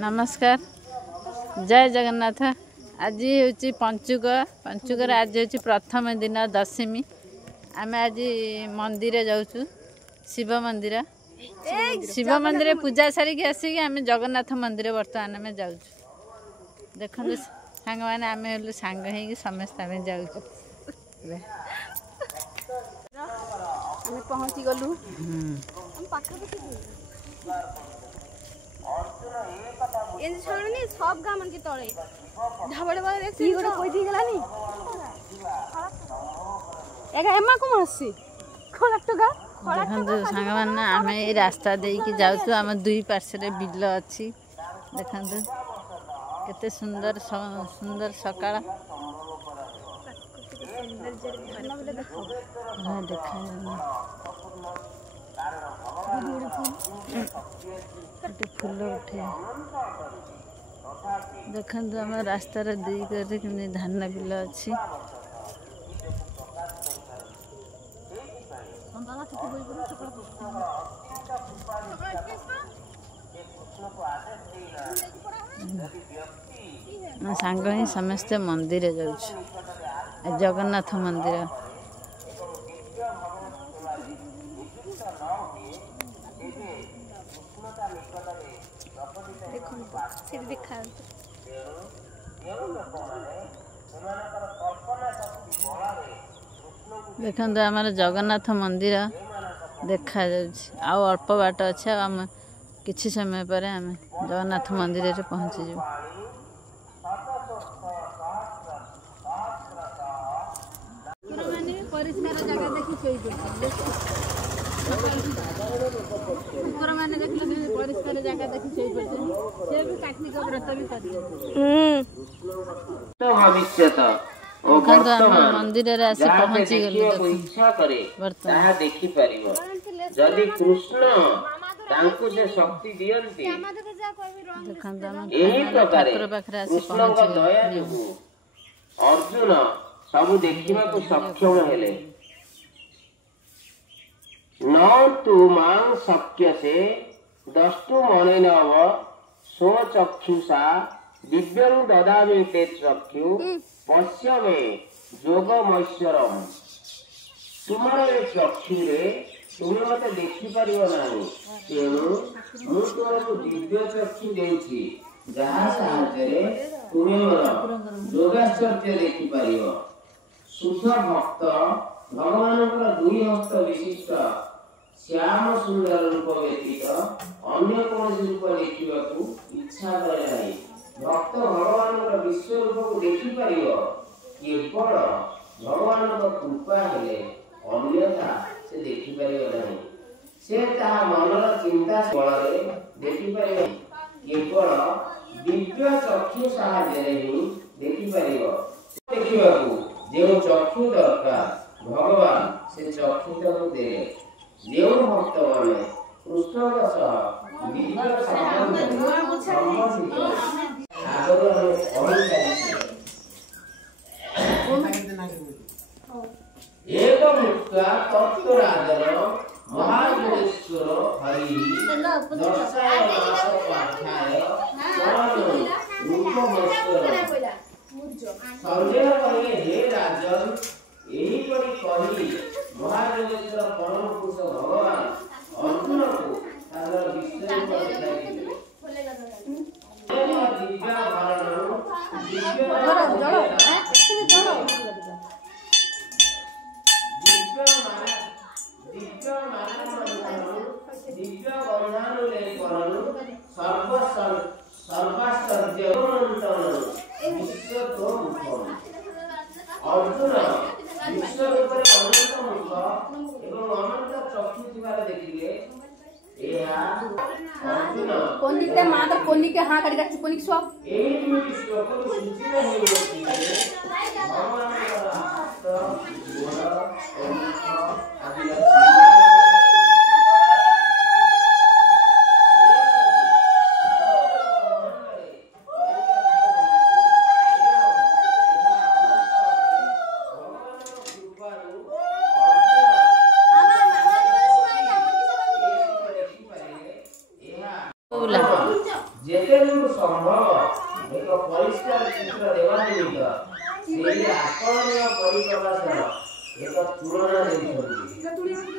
नमस्कार जय जगन्नाथ। आज हूँ पंचुकर आज हूँ प्रथम दिन दशमी। आम आज मंदिर जाऊँ शिव मंदिर पूजा सारिक आसिक आम जगन्नाथ मंदिर बर्तमान आम जाऊँ। देखो सांग मैंने आम हलु सांग हो समस्त आम जाऊँ पहुँची गलु सब गाँव मन के तले ढाबड़े वाले की गोटे कोई दी गलानी एगा एमा को मसी खोलक तो गा देखो सांग मैंने आम ये रास्ता देकी जाऊँ। आम दुई पार्श्वे बिल अच्छी देखो केते सुंदर सुंदर सकाळ देखा फूल उठे देखो आम रास्तार दुई करे कि धान बिल अच्छी सांग ही समस्ते मंदिर जाऊँ जगन्नाथ मंदिर। देखो आम जगन्नाथ मंदिर देखा आउ अल्प बाट अच्छे आम किछि समय पर आम जगन्नाथ मंदिर पहुँची जाऊ। परिष्कार जगह देखी परिष्कार जगह देखी कार्तिक व्रत भी मंदिर पहुंची गलु जदि कृष्ण तांकु से शक्ति दियंती एही प्रकार कृष्ण दया जोगु अर्जुन सबु देखिबा को सक्षम हेले। न तु मां शक्य से दष्टु मनेनव स्वचक्षुषा दिव्यं ददामि ते चक्षु पश्य मे योगमैश्वरम। तुम्हारे चक्षुरे तुम मत देखि परिबो नाही तेणु मु तुमको दिव्य चक्षु देछि जहाँ साहाय्य तुम योगाश्चर्य देखि परिबो। शुद्ध भक्त भगवान दुई हस्त विशिष्ट श्याम सुंदर रूप व्यतीत अन्य कौन रूप देखा इच्छा करे नहीं। भक्त भगवान विश्व रूप को देखि परिबो केवल भगवान कृपा हेले अन्यथा से देखि परिबो नहीं। से ताहा मनर चिंता बଳରେ देखि परिबो केवल दिव्य चक्षु साहाय्य ही देखि परिबो। देखिबाकू जो चक्षु दरकार भगवान से चक्षु तक दे जो भक्त माने कृष्ण एक मुक्ता तत्वराजर महायोगेश्वर हरि दर्शाय मास पाठाय रूपमेश्वर संजय कहे हे राजन यही परी कही महायोगेश्वर परम पुरुष भगवान अर्जुन को तार विषय पर दिखाई दिव्य अर्जुन विश्व रूपरे अनंत मुख एवं अनंत चक्षु थिबार देखिले एहा अर्जुन कोनिते मां तो कोनी के हां काटी काटी कोनी सब एही दुई श्लोक सूचित होई होती भगवान का हाथ गोड़ आदि ଯେତେଦୂର ସମ୍ଭବ ଏକ ପରିଷ୍କାର ଚିତ୍ର ଦେବା ନିମିତ୍ତ ସେହି ଆକଳନୀୟ ପରିପ୍ରକାଶର ଏକ ତୁଳନା ଦେଇଛନ୍ତି।